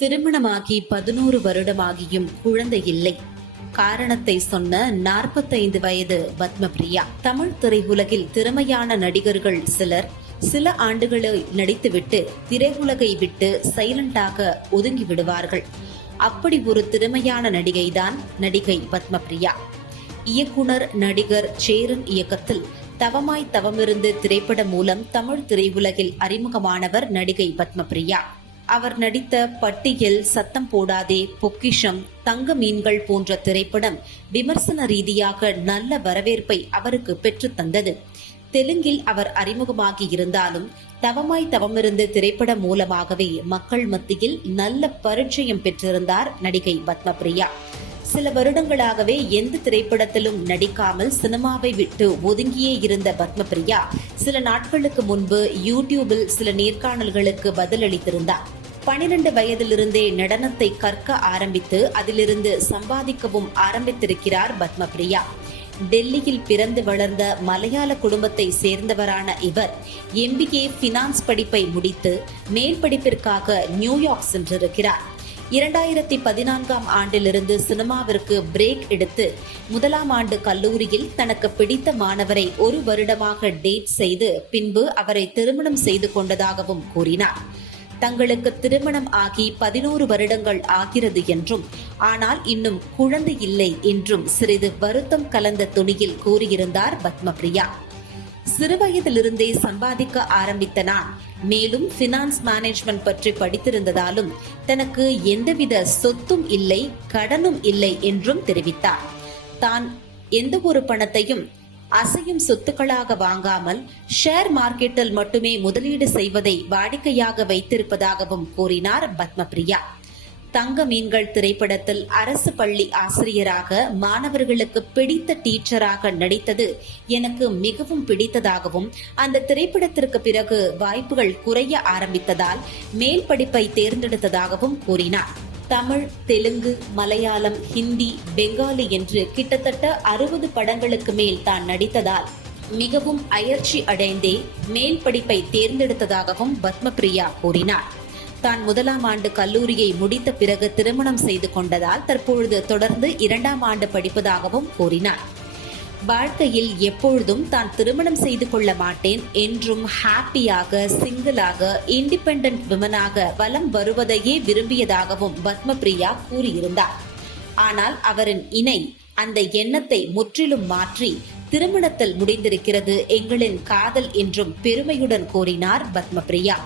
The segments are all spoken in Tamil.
திருமணமாகி பதினோரு வருடமாகியும் குழந்தை இல்லை காரணத்தை சொன்ன நாற்பத்தைந்து வயது பத்மபிரியா. தமிழ் திரையுலகில் திறமையான நடிகர்கள் சிலர் சில ஆண்டுகளை நடித்துவிட்டு திரையுலகை விட்டு சைலண்டாக ஒதுங்கி விடுவார்கள். அப்படி ஒரு திறமையான நடிகைதான் நடிகை பத்மபிரியா. இயக்குனர் நடிகர் சேரன் இயக்கத்தில் தவமாய் தவமிருந்து திரைப்படம் மூலம் தமிழ் திரையுலகில் அறிமுகமானவர் நடிகை பத்மபிரியா. அவர் நடித்த பட்டியல் சத்தம் போடாதே பொக்கிஷம் தங்க மீன்கள் போன்ற திரைப்படம் விமர்சன ரீதியாக நல்ல வரவேற்பை அவருக்கு பெற்றுத் தந்தது. தெலுங்கில் அவர் அறிமுகமாகி இருந்தாலும் தவமாய் தவமிருந்து திரைப்படம் மூலமாகவே மக்கள் மத்தியில் நல்ல பரிச்சயம் பெற்றிருந்தார் நடிகை பத்மபிரியா. சில வருடங்களாகவே எந்த திரைப்படத்திலும் நடிக்காமல் சினிமாவை விட்டு ஒதுங்கியே இருந்த பத்மபிரியா சில நாட்களுக்கு முன்பு யூடியூபில் சில நேர்காணல்களுக்கு பதிலளித்திருந்தார். பனிரெண்டு வயதிலிருந்தே நடனத்தை கற்க ஆரம்பித்து அதிலிருந்து சம்பாதிக்கவும் ஆரம்பித்திருக்கிறார் பத்மபிரியா. டெல்லியில் பிறந்து வளர்ந்த மலையாள குடும்பத்தை சேர்ந்தவரான இவர் எம்பிஏ பினான்ஸ் படிப்பை முடித்து மேல் படிப்பிற்காக நியூயார்க் சென்றிருக்கிறார். இரண்டாயிரத்தி பதினான்காம் ஆண்டிலிருந்து சினிமாவிற்கு பிரேக் எடுத்து முதலாம் ஆண்டு கல்லூரியில் தனக்கு பிடித்த மாணவரை ஒரு வருடமாக டேட் செய்து பின்பு அவரை திருமணம் செய்து கொண்டதாகவும் கூறினார். தங்களுக்கு திருமணம் ஆகி பதினோரு வருடங்கள் ஆகிறது என்றும் ஆனால் இன்னும் குழந்தை இல்லை என்றும் சிறிது வருத்தம் கலந்த துணியில் கூறியிருந்தார் பத்மபிரியா. சிறுவயதிலிருந்தே சம்பாதிக்க ஆரம்பித்த நான் மேலும் பினான்ஸ் மேனேஜ்மெண்ட் பற்றி படித்திருந்ததாலும் தனக்கு எந்தவித சொத்தும் இல்லை கடனும் இல்லை என்றும் தெரிவித்தார். தான் எந்த ஒரு பணத்தையும் அசையும் சொத்துக்களாக வாங்காமல் ஷேர் மார்க்கெட்டில் மட்டுமே முதலீடு செய்வதை வாடிக்கையாக வைத்திருப்பதாகவும் கூறினார் பத்மபிரியா. தங்க மீன்கள் திரைப்படத்தில் அரசு பள்ளி ஆசிரியராக மாணவர்களுக்கு பிடித்த டீச்சராக நடித்தது எனக்கு மிகவும் பிடித்ததாகவும் அந்த திரைப்படத்திற்கு பிறகு வாய்ப்புகள் குறைய ஆரம்பித்ததால் மேல் படிப்பை தேர்ந்தெடுத்ததாகவும் கூறினார். தமிழ் தெலுங்கு மலையாளம் ஹிந்தி பெங்காலி என்று கிட்டத்தட்ட அறுபது படங்களுக்கு மேல் தான் நடித்ததால் மிகவும் அயற்சி அடைந்தே மேல் படிப்பை தேர்ந்தெடுத்ததாகவும் பத்மபிரியா கூறினார். தான் முதலாம் ஆண்டு கல்லூரியை முடித்த பிறகு திருமணம் செய்து கொண்டதால் தற்பொழுது தொடர்ந்து இரண்டாம் ஆண்டு படிப்பதாகவும் கூறினார். வாழ்க்கையில் எப்பொழுதும் தான் திருமணம் செய்து கொள்ள மாட்டேன் என்றும் ஹாப்பியாக சிங்கிளாக இண்டிபெண்ட் விமனாக வலம் வருவதையே விரும்பியதாகவும் பத்மபிரியா கூறியிருந்தார். ஆனால் அவரின் இணை அந்த எண்ணத்தை முற்றிலும் மாற்றி திருமணத்தில் முடிந்திருக்கிறது எங்களின் காதல் என்றும் பெருமையுடன் கூறினார் பத்மபிரியா.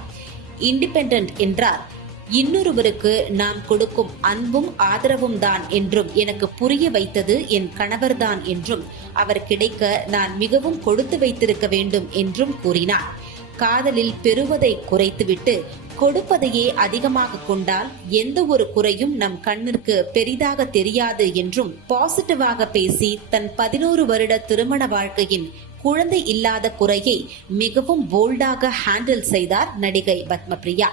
இண்டிபெண்டன்ட் என்றார். இன்னொருவருக்கு நாம் கொடுக்கும் அன்பும் ஆதரவும் தான் என்றும் எனக்கு புரிய வைத்தது என் கணவர்தான் என்றும் அவர் கிடைக்க நான் மிகவும் கொடுத்து வைத்திருக்க வேண்டும் என்றும் கூறினார். காதலில் பெறுவதை குறைத்துவிட்டு கொடுப்பதையே அதிகமாக கொண்டால் எந்த ஒரு குறையும் நம் கண்ணிற்கு பெரிதாக தெரியாது என்றும் பாசிட்டிவாக பேசி தன் பதினோரு வருட திருமண வாழ்க்கையின் குழந்தை இல்லாத குறையை மிகவும் போல்டாக ஹேண்டில் செய்தார் நடிகை பத்மபிரியா.